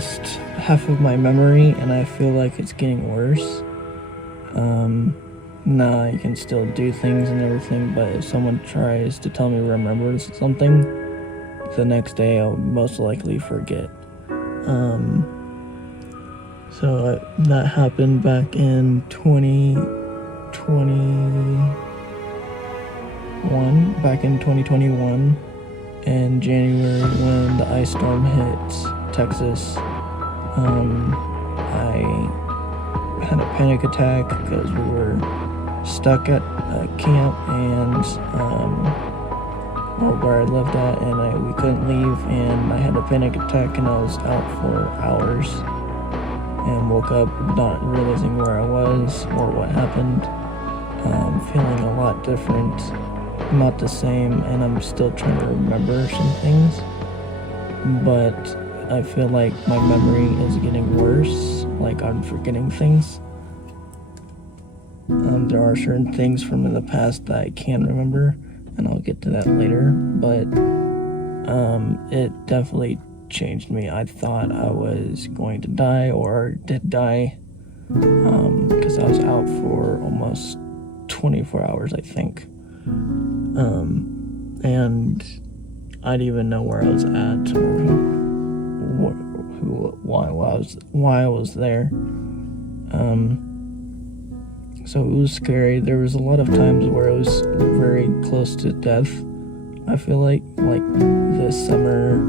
lost half of my memory, and I feel like it's getting worse. Now I can still do things and everything, but if someone tries to tell me to remember something, the next day I'll most likely forget. So that happened back in 2021, in January when the ice storm hit Texas. I had a panic attack because we were stuck at a camp and or where I lived at, and we couldn't leave, and I had a panic attack and I was out for hours and woke up not realizing where I was or what happened. Feeling a lot different, not the same, and I'm still trying to remember some things, but I feel like my memory is getting worse, like I'm forgetting things. There are certain things from in the past that I can remember, and I'll get to that later, but it definitely changed me. I thought I was going to die, or did die, because I was out for almost 24 hours, I think. And I didn't even know where I was at, or why I was there. So it was scary. There was a lot of times where it was very close to death. I feel like this summer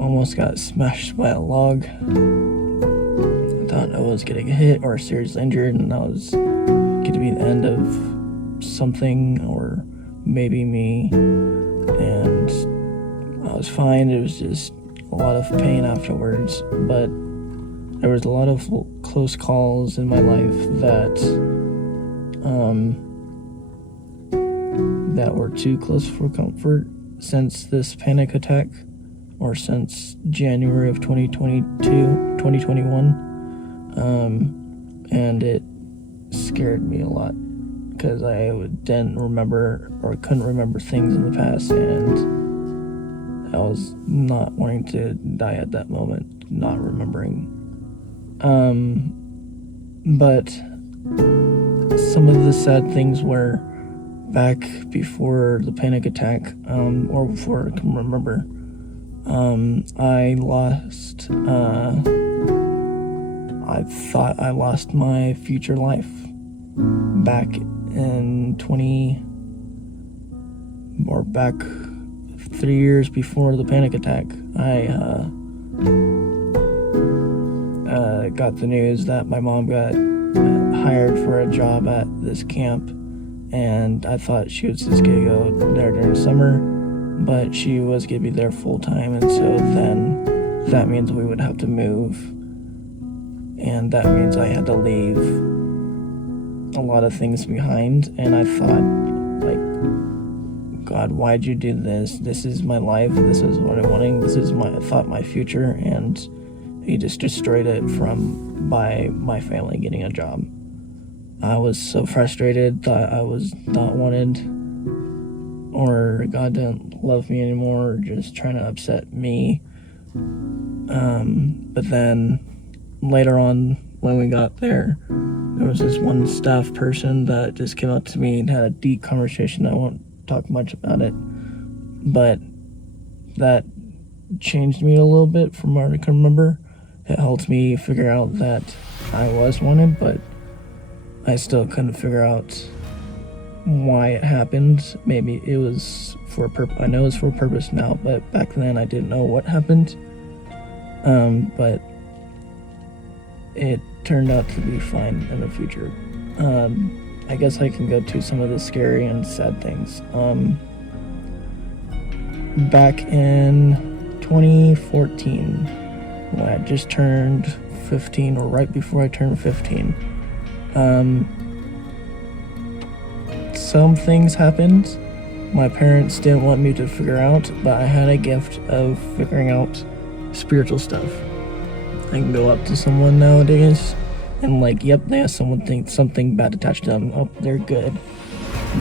almost got smashed by a log. I thought I was getting hit or seriously injured, and I was going to be the end of something, or maybe me, and I was fine. It was just a lot of pain afterwards, but there was a lot of close calls in my life that were too close for comfort since this panic attack, or since January of 2021, and it scared me a lot because I didn't remember or couldn't remember things in the past, and I was not wanting to die at that moment, not remembering. But some of the sad things were back before the panic attack, or before I can remember, I thought I lost my future life back in 3 years before the panic attack. I got the news that my mom got hired for a job at this camp, and I thought she was just gonna go there during the summer, but she was gonna be there full time, and so then that means we would have to move, and that means I had to leave a lot of things behind. And I thought, like, God, why'd you do this? This is my life. This is what I wanted. This is my future, and he just destroyed it by my family getting a job. I was so frustrated that I was not wanted, or God didn't love me anymore, or just trying to upset me. But then later on, when we got there was this one staff person that just came up to me and had a deep conversation. I won't talk much about it, but that changed me a little bit from what I can remember. It helped me figure out that I was wanted, but I still couldn't figure out why it happened. Maybe it was for a purpose. I know it's for a purpose now, but back then I didn't know what happened. But it turned out to be fine in the future. I guess I can go to some of the scary and sad things. Back in 2014, when I just turned 15, or right before I turned 15, some things happened my parents didn't want me to figure out, but I had a gift of figuring out spiritual stuff. I can go up to someone nowadays and yep, they have someone think something bad attached to them. Oh, they're good.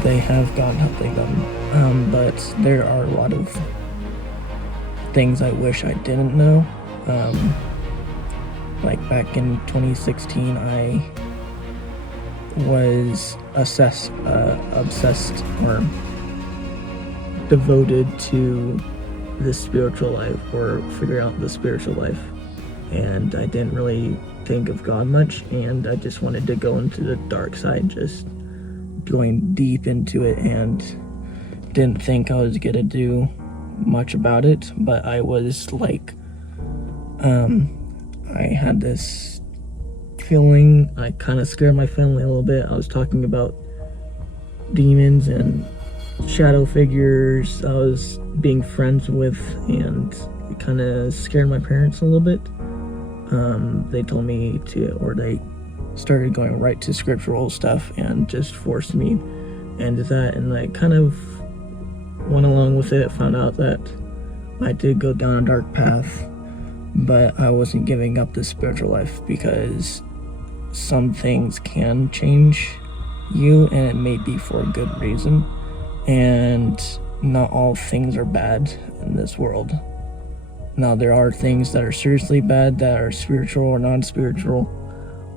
They have God helping them. But there are a lot of things I wish I didn't know, Like back in 2016, I was obsessed or devoted to the spiritual life, or figure out the spiritual life, and I didn't really think of God much, and I just wanted to go into the dark side, just going deep into it, and didn't think I was gonna do much about it. But I was like, I had this feeling. I kind of scared my family a little bit. I was talking about demons and shadow figures I was being friends with, and it kind of scared my parents a little bit. They told me to, or they started going right to scriptural stuff and just forced me into that, and I kind of went along with it. Found out that I did go down a dark path, but I wasn't giving up the spiritual life, because some things can change you, and it may be for a good reason, and not all things are bad in this world. Now, there are things that are seriously bad, that are spiritual or non-spiritual,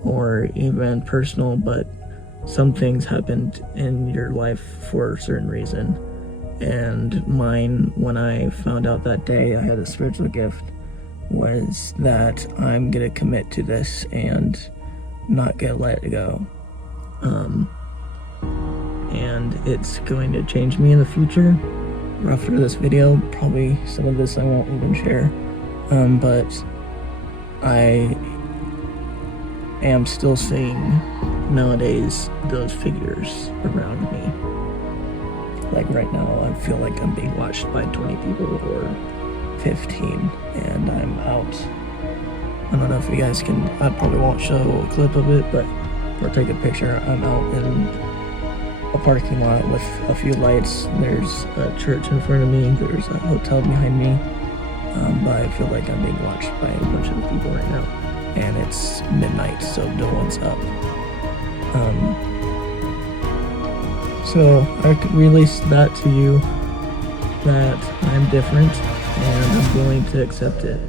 or even personal, but some things happened in your life for a certain reason. And mine, when I found out that day I had a spiritual gift, was that I'm gonna commit to this and not gonna let it go. And it's going to change me in the future. After this video, probably some of this I won't even share, but I am still seeing nowadays those figures around me. Like right now, I feel like I'm being watched by 20 people or 15, and I'm out. I don't know if you guys can, I probably won't show a clip of it, but, or take a picture. I'm out in a parking lot with a few lights. There's a church in front of me, there's a hotel behind me, but I feel like I'm being watched by a bunch of people right now, and it's midnight, so no one's up. So I could release that to you, that I'm different, and I'm willing to accept it.